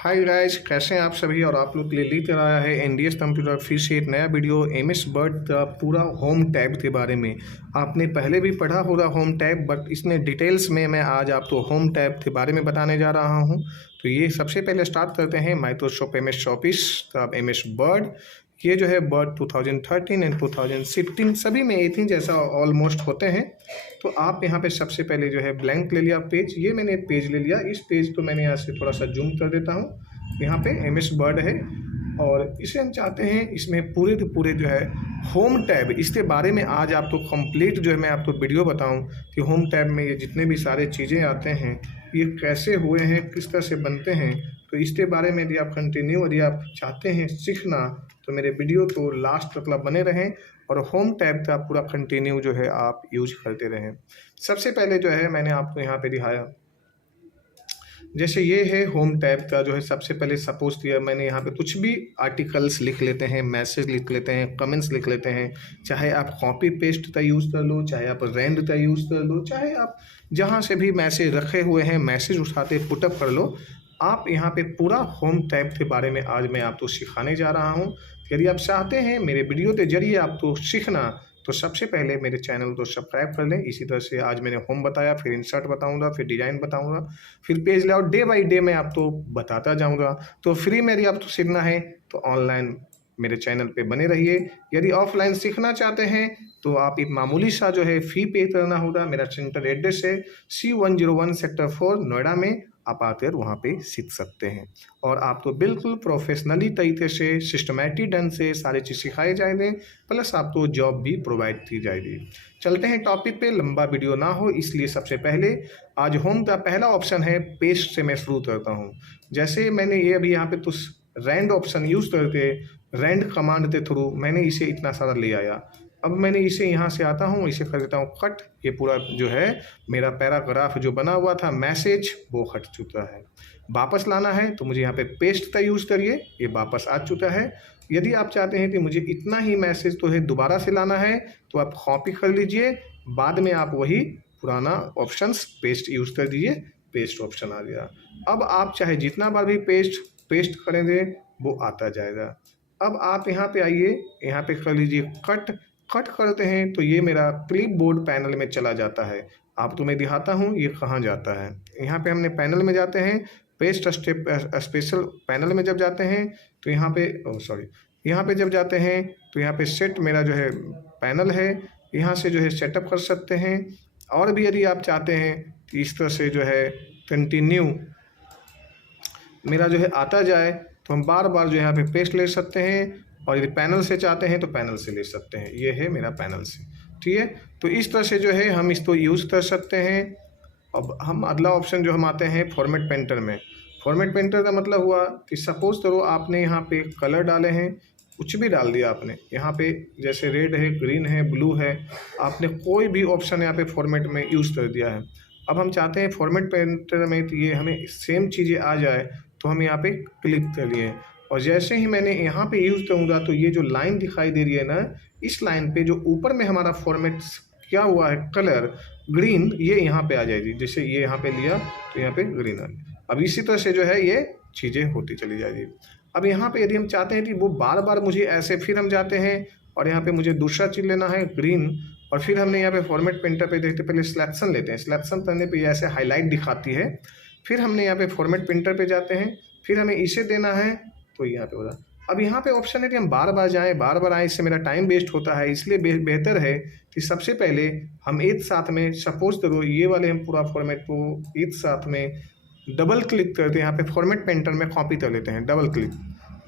Hi guys, कैसे हैं आप सभी। और आप लोग के लिए लेकर आया है एनडीएस कंप्यूटर फिर से एक नया वीडियो एमएस वर्ड का पूरा होम टैब के बारे में। आपने पहले भी पढ़ा होगा होम टैब, बट इसमें डिटेल्स में मैं आज आपको होम टैब के बारे में बताने जा रहा हूं। तो ये सबसे पहले स्टार्ट करते हैं माइक्रोसॉफ्ट एमएस ऑफिस का एमएस वर्ड। ये जो है वर्ड 2013 एंड 2016 सभी में एक ही जैसा ऑलमोस्ट होते हैं। तो आप यहाँ पे सबसे पहले जो है ब्लैंक ले लिया पेज। ये मैंने एक पेज ले लिया। इस पेज को मैंने यहाँ से थोड़ा सा जूम कर देता हूँ। यहाँ पे एमएस वर्ड है और इसे हम चाहते हैं इसमें पूरे के पूरे जो है होम टैब, इसके बारे में आज आपको कंप्लीट जो है मैं आपको वीडियो बताऊं कि होम टैब में ये जितने भी सारे चीज़ें आते हैं ये कैसे हुए हैं, किस तरह से बनते हैं। तो इसके बारे में यदि आप कंटिन्यू यदि आप चाहते हैं सीखना तो मेरे वीडियो तो लास्ट तक बने रहें और होम टैब का पूरा कंटिन्यू जो है आप यूज करते रहें। सबसे पहले जो है मैंने आपको यहाँ पे दिखाया, जैसे ये है होम टैब का जो है सबसे पहले सपोज किया मैंने यहाँ पे कुछ भी आर्टिकल्स लिख लेते हैं, मैसेज लिख लेते हैं, कमेंट्स लिख लेते हैं। चाहे आप कॉपी पेस्ट का यूज़ कर लो, चाहे आप रेंड का यूज़ कर लो, चाहे आप जहाँ से भी मैसेज रखे हुए हैं मैसेज उठाते पुटअप कर लो। आप यहाँ पे पूरा होम टैब के बारे में आज मैं आपको सिखाने जा रहा हूँ। यदि आप चाहते हैं मेरे वीडियो के जरिए आपको सीखना तो सबसे पहले मेरे चैनल को सब्सक्राइब कर लें। इसी तरह से आज मैंने होम बताया, फिर इंसर्ट बताऊंगा, फिर डिज़ाइन बताऊंगा, फिर page layout day by day मैं आपको बताता जाऊंगा। तो फ्री में यदि आपको सीखना है तो ऑनलाइन मेरे चैनल पे बने रहिए। यदि ऑफलाइन सीखना चाहते हैं तो आप एक मामूली सा जो है फ़ी पे करना होगा। मेरा सेंटर एड्रेस है C101 सेक्टर 4 नोएडा में। आप आकर वहाँ पे सीख सकते हैं और आपको बिल्कुल प्रोफेशनली तरीके से सिस्टमैटिक ढंग से सारी चीज़ सिखाई जाएंगे, प्लस आपको जॉब भी प्रोवाइड की जाएगी। चलते हैं टॉपिक पे, लंबा वीडियो ना हो इसलिए सबसे पहले आज होम का पहला ऑप्शन है पेस्ट से मैं शुरू करता हूँ। जैसे मैंने ये अभी यहाँ पे तो रैंड ऑप्शन यूज़ करके रैंड कमांड के थ्रू मैंने इसे इतना सारा ले आया। अब मैंने इसे यहाँ से आता हूँ, इसे कर देता हूँ कट। ये पूरा जो है मेरा पैराग्राफ जो बना हुआ था मैसेज वो हट चुका है। वापस लाना है तो मुझे यहाँ पे पेस्ट का यूज़ करिए, ये वापस आ चुका है। यदि आप चाहते हैं कि मुझे इतना ही मैसेज तो है दोबारा से लाना है तो आप कॉपी कर लीजिए, बाद में आप वही पुराना ऑप्शंस पेस्ट यूज़ कर दीजिए, पेस्ट ऑप्शन आ गया। अब आप चाहे जितना बार भी पेस्ट करेंगे वो आता जाएगा। अब आप यहाँ पे आइए, यहाँ पे कर लीजिए कट करते हैं तो ये मेरा क्लिपबोर्ड पैनल में चला जाता है। आप तो मैं दिखाता हूँ ये कहाँ जाता है। यहाँ पे हमने पैनल में जाते हैं, पेस्ट स्टेप स्पेशल पैनल में जब जाते हैं तो यहाँ पे यहाँ पे जब जाते हैं तो यहाँ पे सेट मेरा जो है पैनल है, यहाँ से जो है सेटअप कर सकते हैं। और भी यदि आप चाहते हैं कि इस तरह से जो है कंटिन्यू मेरा जो है आता जाए तो हम बार बार जो यहाँ पे पेस्ट ले सकते हैं, और यदि पैनल से चाहते हैं तो पैनल से ले सकते हैं। ये है मेरा पैनल से, ठीक है। तो इस तरह से जो है हम इसको यूज़ कर सकते हैं। अब हम अगला ऑप्शन जो हम आते हैं फॉर्मेट पेंटर में। फॉर्मेट पेंटर का मतलब हुआ कि सपोज करो आपने यहाँ पे कलर डाले हैं, कुछ भी डाल दिया आपने यहाँ पे, जैसे रेड है, ग्रीन है, ब्लू है, आपने कोई भी ऑप्शन यहाँ पे फॉर्मेट में यूज़ कर दिया है। अब हम चाहते हैं फॉर्मेट पेंटर में तो ये हमें सेम चीज़ें आ जाए तो हम यहाँ पे क्लिक कर लिए, और जैसे ही मैंने यहाँ पे यूज़ करूँगा तो ये जो लाइन दिखाई दे रही है ना, इस लाइन पे जो ऊपर में हमारा फॉर्मेट क्या हुआ है कलर ग्रीन, ये यहाँ पे आ जाएगी। जैसे ये यहाँ पे लिया तो यहाँ पे ग्रीन आ गया। अब इसी तरह से जो है ये चीज़ें होती चली जाएगी। अब यहाँ पे यदि हम चाहते हैं कि वो बार बार मुझे ऐसे, फिर हम जाते हैं और यहाँ पे मुझे दूसरा चीज़ लेना है ग्रीन, और फिर हमने यहाँ पे फॉर्मेट पेंटर पे देखते पहले सिलेक्शन लेते हैं। सिलेक्शन करने पर ऐसे हाईलाइट दिखाती है। फिर हमने यहाँ पे फॉर्मेट पेंटर पे जाते हैं, फिर हमें इसे देना है तो यहाँ पे होगा। अब यहाँ पे ऑप्शन है कि हम बार बार जाएं, बार बार आए, इससे मेरा टाइम वेस्ट होता है। इसलिए बेहतर है कि सबसे पहले हम एक साथ में, सपोज करो ये वाले हम पूरा फॉर्मेट को एक साथ में डबल क्लिक करते हैं। यहाँ पे फॉर्मेट पेंटर में कॉपी कर लेते हैं, डबल क्लिक।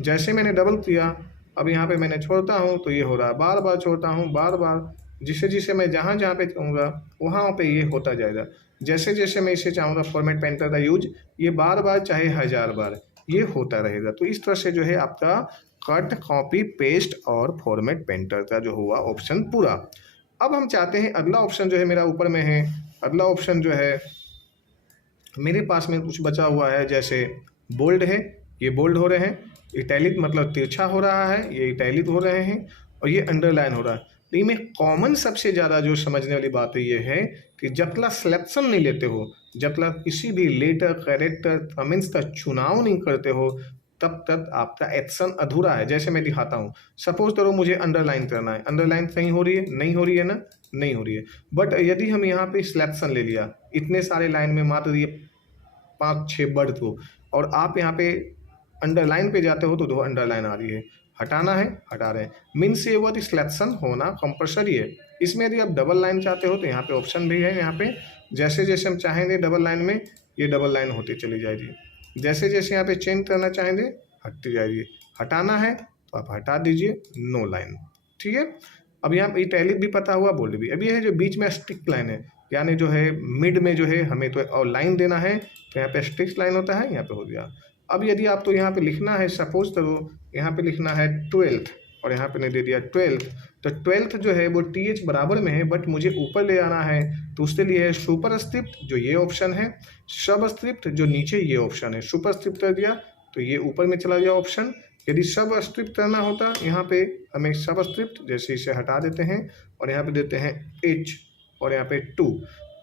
जैसे मैंने डबल किया, अब यहाँ पे मैंने छोड़ता हूँ तो ये हो रहा है, बार बार छोड़ता हूँ, बार बार जिसे मैं जहाँ पे चाहूँगा वहाँ पे ये होता जाएगा। जैसे जैसे मैं इसे चाहूँगा फॉर्मेट पेंटर का यूज, ये बार बार चाहे 1000 बार ये होता रहेगा। तो इस तरह से जो है आपका कट, कॉपी, पेस्ट और फॉर्मेट पेंटर का जो हुआ ऑप्शन पूरा। अब हम चाहते हैं अगला ऑप्शन जो है मेरा ऊपर में है, अगला ऑप्शन जो है मेरे पास में कुछ बचा हुआ है, जैसे बोल्ड है, ये बोल्ड हो रहे हैं, इटैलिक मतलब तिरछा हो रहा है, ये इटैलिक हो रहे हैं, और ये अंडरलाइन हो रहा है। लेकिन में कॉमन सबसे ज़्यादा जो समझने वाली बात ये है कि जब तक सिलेक्शन नहीं लेते हो, जब तक किसी भी लेटर, कैरेक्टर, कमेंट्स का चुनाव नहीं करते हो, तब तक आपका एक्शन अधूरा है। जैसे मैं दिखाता हूँ, सपोज करो मुझे अंडरलाइन करना है, अंडरलाइन कहीं हो रही है, नहीं हो रही है ना, नहीं हो रही है। बट यदि हम यहाँ पे सिलेक्शन ले लिया, इतने सारे लाइन में मात्र ये 5-6 वर्ड को, और आप यहाँ पे अंडरलाइन पे जाते हो तो 2 अंडरलाइन आ रही है, हटाना है, हटा रहे हैं। मीन्स ये हुआ सिलेक्शन होना कंपलसरी है। इसमें यदि आप डबल लाइन चाहते हो तो यहाँ पे ऑप्शन भी है, यहाँ पे जैसे जैसे हम चाहेंगे डबल लाइन में, ये डबल लाइन होती चली जाएगी। जैसे जैसे यहाँ पे चेंज करना चाहेंगे, हटती जाएगी। हटाना है तो आप हटा दीजिए, नो लाइन, ठीक है। अब यहाँ इटैलिक भी पता हुआ, बोल्ड भी। अब ये है जो बीच में स्टिक लाइन है, यानी जो है मिड में जो है हमें तो और लाइन देना है, तो यहाँ पे स्टिक लाइन होता है, यहाँ पे हो गया। अब यदि आप तो यहाँ पे लिखना है, सपोज करो यहाँ पे लिखना है 12th और यहाँ पे नहीं दे दिया 12th, तो 12th जो है वो TH बराबर में है, बट मुझे ऊपर ले आना है, तो उसके लिए है सुपरस्क्रिप्ट, जो ये ऑप्शन है, सबस्क्रिप्ट जो नीचे ये ऑप्शन है। सुपरस्क्रिप्ट कर दिया तो ये ऊपर में चला गया ऑप्शन। यदि सबस्क्रिप्ट करना होता, यहाँ पे हमें सबस्क्रिप्ट, जैसे इसे हटा देते हैं और यहाँ पे देते हैं H और यहाँ पे 2।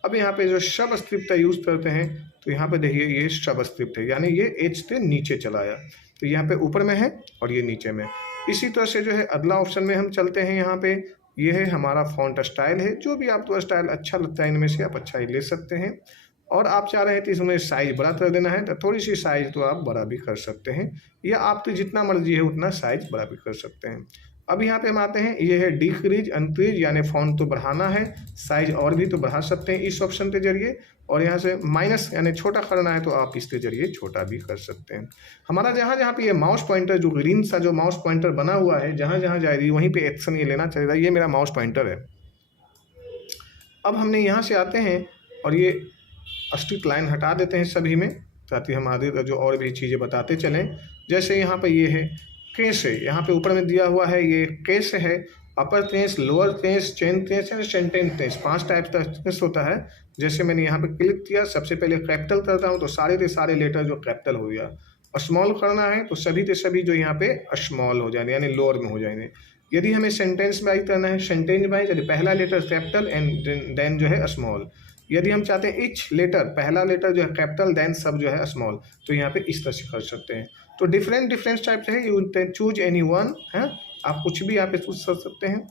अब यहाँ पे जो सबस्क्रिप्ट का यूज़ करते हैं, तो यहाँ पे देखिए ये सबस्क्रिप्ट है, यानी ये H से नीचे चला आया, तो यहाँ पे ऊपर में है और ये नीचे में। इसी तरह से जो है अगला ऑप्शन में हम चलते हैं, यहाँ पे ये है हमारा फॉन्ट स्टाइल है। जो भी आपको स्टाइल अच्छा लगता है इनमें से आप अच्छा ही ले सकते हैं। और आप चाह रहे हैं तो इसमें साइज बड़ा कर देना है, तो थोड़ी सी साइज तो आप बड़ा भी कर सकते हैं, या आपको जितना मर्जी है उतना साइज बड़ा भी कर सकते हैं। अब यहाँ पे हम आते हैं, ये है डिक्रीज अनक्रीज, यानी फॉन्ट तो बढ़ाना है, साइज और भी तो बढ़ा सकते हैं इस ऑप्शन के जरिए। और यहाँ से माइनस यानी छोटा करना है तो आप इसके जरिए छोटा भी कर सकते हैं। हमारा जहाँ जहाँ पे ये माउस पॉइंटर जो ग्रीन सा जो माउस पॉइंटर बना हुआ है, जहाँ जहाँ जाएगी वहीं पे एक्शन ये लेना चाहिए। ये मेरा माउस पॉइंटर है। अब हमने यहाँ से आते हैं और ये स्ट्रिक्ट लाइन हटा देते हैं सभी में, ताकि हम आगे जो और भी चीज़ें बताते चलें। जैसे यहाँ पे ये है केस है, यहाँ पे ऊपर में दिया हुआ है ये केस है, upper case, lower case, chain case और सेंटेंस केस, 5 टाइप का केस होता है। जैसे मैंने यहाँ पे क्लिक किया, सबसे पहले कैपिटल करता हूँ तो सारे के सारे लेटर जो कैपिटल हो गया। स्मॉल करना है तो सभी के सभी जो यहाँ पे स्मॉल हो जाएंगे, यानी लोअर में हो जाएंगे। यदि हमें सेंटेंस वाइज करना है, सेंटेंस वाइज यदि पहला लेटर कैपिटल एंड देन जो है स्मॉल। यदि हम चाहते हैं ईच लेटर, पहला लेटर जो है कैपिटल देन सब जो है स्मॉल, तो यहाँ पे इस तरह से कर सकते हैं। तो डिफरेंट टाइप से है, यू चूज एनी वन है, आप कुछ भी यहाँ पे चूज कर सकते हैं।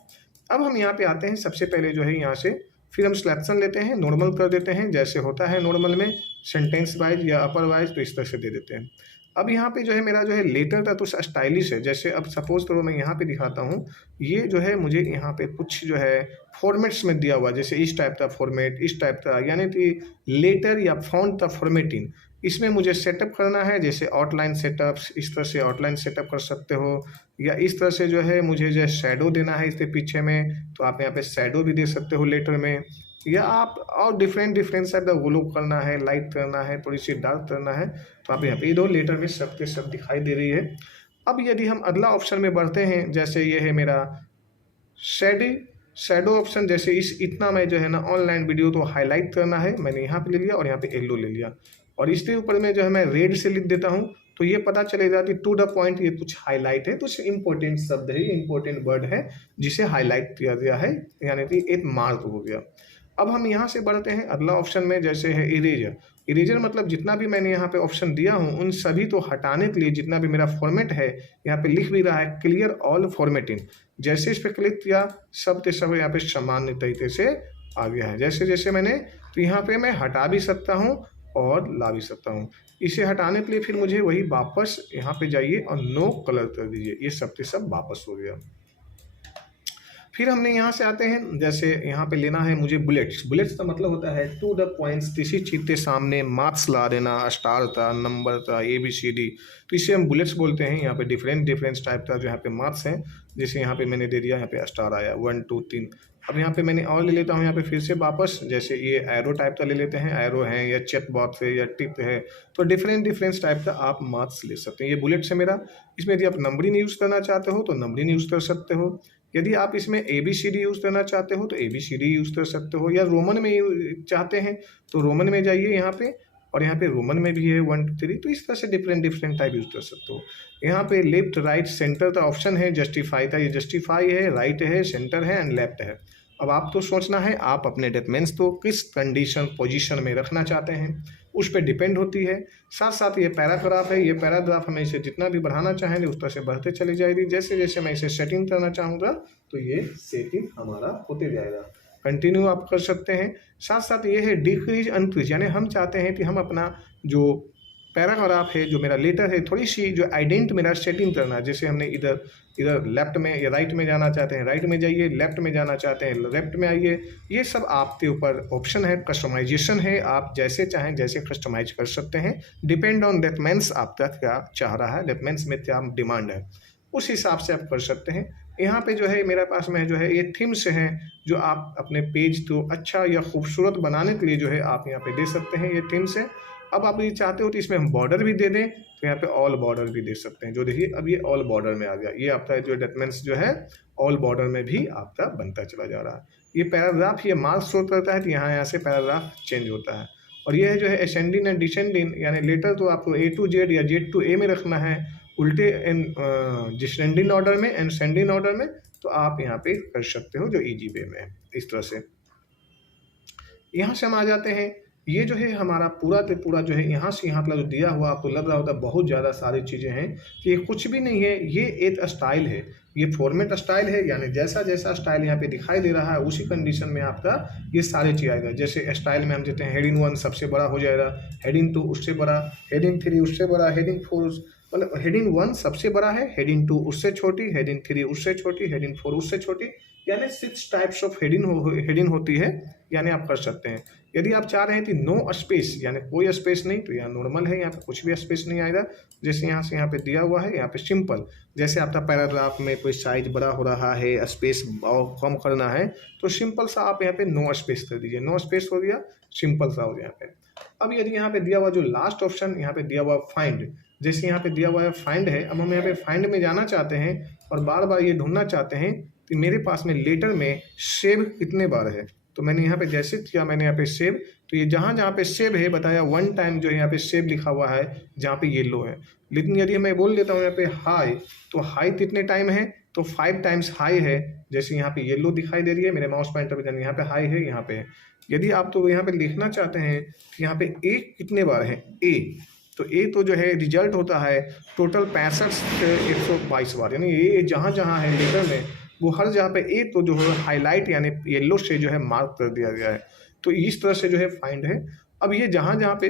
अब हम यहाँ पे आते हैं, सबसे पहले जो है यहाँ से फिर हम सिलेक्शन लेते हैं, नॉर्मल कर देते हैं, जैसे होता है नॉर्मल में सेंटेंस वाइज या अपर वाइज, तो इस तरह से दे देते हैं। अब यहाँ पे जो है मेरा जो है लेटर का तो स्टाइलिश है। जैसे अब सपोज करो मैं यहाँ पे दिखाता हूँ, ये जो है मुझे यहाँ पे कुछ जो है फॉर्मेट्स में दिया हुआ, जैसे इस टाइप का फॉर्मेट, इस टाइप का, यानी कि लेटर या फॉन्ट का फॉर्मेटिंग, इसमें मुझे सेटअप करना है। जैसे आउटलाइन सेटअप्स, इस तरह से आउटलाइन सेटअप कर सकते हो, या इस तरह से जो है मुझे जो है शैडो देना है इसके पीछे में, तो आप यहाँ पे शैडो भी दे सकते हो लेटर में, या आप और डिफरेंट टाइप का ग्लो करना है, लाइट करना है, थोड़ी सी डार्क करना है, तो आप यहाँ पे 2 लेटर में सब के सब दिखाई दे रही है। अब यदि हम अगला ऑप्शन में बढ़ते हैं, जैसे ये है मेरा शैडो ऑप्शन। जैसे इतना मैं जो है ना ऑनलाइन वीडियो तो हाईलाइट करना है, मैंने यहाँ पे ले लिया और यहाँ पे येलो ले लिया, और इसके ऊपर में जो है मैं रेड से लिख देता हूँ, तो ये पता चलेगा कि टू द पॉइंट ये कुछ हाईलाइट है, कुछ इंपॉर्टेंट शब्द है, इंपॉर्टेंट वर्ड है जिसे हाईलाइट किया गया है, यानी कि एक मार्क हो गया। अब हम यहाँ से बढ़ते हैं अगला ऑप्शन में, जैसे है इरेजर। इरेजर मतलब जितना भी मैंने यहाँ पे ऑप्शन दिया हूँ उन सभी तो हटाने के लिए जितना भी मेरा फॉर्मेट है, यहाँ पे लिख भी रहा है क्लियर ऑल फॉर्मेटिंग। जैसे इस पर क्लिक किया, सब के सब यहाँ पे सामान्य तरीके से आ गया है। जैसे जैसे मैंने, तो यहाँ पे मैं हटा भी सकता हूँ और ला भी सकता हूँ। इसे हटाने के लिए फिर मुझे वही वापस यहाँ पे जाइए और नो कलर कर दीजिए, ये सब के सब वापस हो गया। फिर हमने यहाँ से आते हैं, जैसे यहाँ पे लेना है मुझे बुलेट्स। बुलेट्स का मतलब होता है टू द पॉइंट्स, किसी चीज़ के सामने मार्क्स ला देना, स्टार का, नंबर का, ABCD, तो इसे हम बुलेट्स बोलते हैं। यहाँ पे डिफरेंट टाइप का जो यहाँ पे मार्क्स हैं, जैसे यहाँ पे मैंने दे दिया, यहाँ पे स्टार आया 1 2 3। अब यहाँ पे मैंने और ले लेता हूँ यहाँ पे फिर से वापस, जैसे ये एरो टाइप का ले लेते हैं, एरो है या चेक बॉक्स है या टिक है, तो डिफरेंट टाइप का आप मार्क्स ले सकते हैं। ये बुलेट्स है मेरा। इसमें यदि आप नंबरिंग यूज़ करना चाहते हो तो नंबरिंग यूज़ कर सकते हो, यदि आप इसमें ABCD यूज़ करना चाहते हो तो ABCD यूज़ कर सकते हो, या रोमन में चाहते हैं तो रोमन में जाइए यहाँ पे और यहाँ पे रोमन में भी है 1 2 3। तो इस तरह से डिफरेंट टाइप यूज़ कर सकते हो। यहाँ पे लेफ्ट राइट सेंटर का ऑप्शन है, जस्टिफाई का, ये जस्टिफाई है, राइट है, सेंटर है एंड लेफ्ट है। अब आप तो सोचना है आप अपने डॉक्यूमेंट्स को किस कंडीशन पोजीशन में रखना चाहते हैं, उस पर डिपेंड होती है। साथ साथ ये पैराग्राफ है, ये पैराग्राफ हमें इसे जितना भी बढ़ाना चाहेंगे उस तरह से बढ़ते चली जाएगी। जैसे जैसे मैं इसे सेटिंग करना चाहूँगा तो ये सेटिंग हमारा होते जाएगा। कंटिन्यू आप कर सकते हैं। साथ साथ ये है डिक्रीज अनक्रीज, यानी हम चाहते हैं कि हम अपना जो पैराग्राफ है, जो मेरा लेटर है, थोड़ी सी जो आइडेंट मेरा सेटिंग करना, जैसे हमने इधर इधर लेफ्ट में या राइट में जाना चाहते हैं राइट में जाइए, लेफ्ट में जाना चाहते हैं लेफ्ट में आइए। ये सब आपके ऊपर ऑप्शन है, कस्टमाइजेशन है, आप जैसे चाहें जैसे कस्टमाइज कर सकते हैं। डिपेंड ऑन दैट मीन्स आपका क्या चाह रहा है, दैट मीन्स में क्या डिमांड है, उस हिसाब से आप कर सकते हैं। यहाँ पे जो है मेरे पास में जो है ये थीम्स हैं जो आप अपने पेज को अच्छा या खूबसूरत बनाने के लिए जो है आप यहाँ पे दे सकते हैं, ये थीम्स है। अब आप ये चाहते हो तो इसमें हम बॉर्डर भी दे दें तो यहाँ पे ऑल बॉर्डर भी दे सकते हैं। जो देखिए अब ये ऑल बॉर्डर में आ गया, ये आपका जो डॉक्यूमेंट्स जो है ऑल बॉर्डर में भी आपका बनता चला जा रहा है। ये पैराग्राफ ये मार्क्स शो करता है तो यहाँ से पैराग्राफ चेंज होता है। और ये है जो है असेंडिंग एंड डिसेंडिंग, यानी लेटर तो आपको A to Z या Z to A में रखना है, उल्टे एंड डिसेंडिंग ऑर्डर में एंड सेंडिंग ऑर्डर में, तो आप यहाँ पे कर सकते हो जो ईजी वे में है। इस तरह से यहाँ से हम आ जाते हैं। ये जो है हमारा पूरा के पूरा जो है यहाँ से यहाँ तक जो दिया हुआ आपको लग रहा होता है बहुत ज़्यादा सारी चीज़ें हैं, कि ये कुछ भी नहीं है, ये एक स्टाइल है, ये फॉर्मेट स्टाइल है। यानी जैसा जैसा स्टाइल यहाँ पे दिखाई दे रहा है उसी कंडीशन में आपका ये सारे चीज़ आएगा। जैसे स्टाइल में हम देते हैं हेडिंग 1 सबसे बड़ा हो जाएगा, हेडिंग 2 उससे बड़ा, हेडिंग 3 उससे बड़ा, हेडिंग 4 मतलब हेडिंग 1 सबसे बड़ा है, हेडिंग 2 उससे छोटी, हेडिंग 3 उससे छोटी, हेडिंग 4 उससे छोटी, यानी 6 टाइप्स ऑफ हेडिंग होती है, यानी आप कर सकते हैं। यदि आप चाह रहे हैं कि नो स्पेस, यानी कोई स्पेस नहीं, तो यहाँ नॉर्मल है, यहाँ पे कुछ भी स्पेस नहीं आएगा। जैसे यहाँ से यहाँ पे दिया हुआ है, यहाँ पे सिंपल, जैसे आपका पैराग्राफ में कोई साइज बड़ा हो रहा है, स्पेस कम करना है, तो सिंपल सा आप यहाँ पे नो स्पेस कर दीजिए, नो स्पेस हो गया, सिंपल सा हो गया यहाँ पे। अब यदि यहाँ पे दिया हुआ जो लास्ट ऑप्शन यहाँ पे दिया हुआ फाइंड, जैसे यहाँ पे दिया हुआ है फाइंड है, अब हम यहाँ पे फाइंड में जाना चाहते हैं और बार बार ये ढूंढना चाहते हैं कि मेरे पास में लेटर में सेव कितने बार है। तो मैंने यहाँ पे जैसे किया, मैंने यहाँ पे सेव, तो ये जहाँ जहाँ पे सेव है बताया 1 टाइम जो है यहाँ पे सेव लिखा हुआ है जहाँ पे येलो है। लेकिन यदि मैं बोल देता हूँ यहाँ पे हाई, तो हाई कितने टाइम है, तो 5 टाइम्स हाई है। जैसे यहाँ पे येलो दिखाई दे रही है, मेरे माउस पॉइंटर पे जाने, यहाँ पे हाई है, यहाँ पे है। यदि आप तो यहाँ पे लिखना चाहते हैं कि यहाँ पे ए कितने बार है, ए, तो ए तो जो है रिजल्ट होता है टोटल 65 122 बार, यानी ये जहाँ जहाँ है लेटर में वो हर जगह पे ए तो जो है हाईलाइट यानी येलो से जो है मार्क कर दिया गया है। तो इस तरह से जो है फाइंड है। अब ये जहाँ जहाँ पे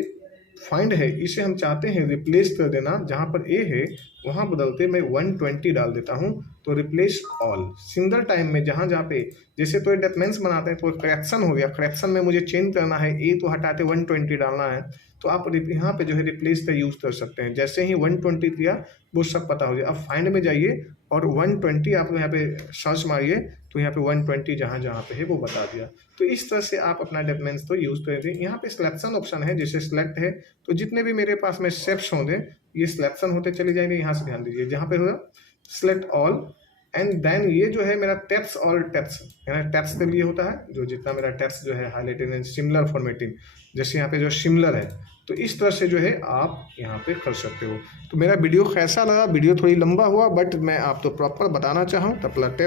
फाइंड है इसे हम चाहते हैं रिप्लेस कर देना, जहाँ पर ए है वहाँ बदलते मैं 120 डाल देता हूँ, तो रिप्लेस ऑल। सिंगल टाइम में जहाँ जहाँ पे जैसे तो डॉक्यूमेंट्स बनाते हैं तो करेक्शन हो गया, करेक्शन में मुझे चेंज करना है, ए तो हटाते 120 डालना है, तो आप यहाँ पे जो है रिप्लेस का यूज़ कर सकते हैं। जैसे ही 120 किया वो सब पता हो जाए। अब फाइंड में जाइए और 120 आप यहाँ पे सर्च मारिए तो यहाँ पे 120 जहाँ जहाँ पे है वो बता दिया। तो इस तरह से आप अपना डॉक्यूमेंट्स तो यूज़ करेंगे। यहाँ पे सिलेक्शन ऑप्शन है, जैसे सिलेक्ट है तो जितने भी मेरे पास में स्टेप्स होंगे ये सिलेक्शन होते चले जाएंगे। यहाँ से ध्यान दीजिए जहाँ पे होगा सिलेक्ट ऑल एंड देन ये जो है मेरा टेक्स्ट ऑल टेक्स्ट, यानी टेक्स्ट के लिए होता है जो जितना मेरा टेक्स्ट जो है हाईलाइटेड एंड सिमिलर फॉर्मेटिंग, जैसे यहाँ पे जो सिमिलर है, तो इस तरह से जो है आप यहाँ पे कर सकते हो। तो मेरा वीडियो कैसा लगा, वीडियो थोड़ी लंबा हुआ बट मैं आप तो प्रॉपर बताना चाहूँ, तब लगते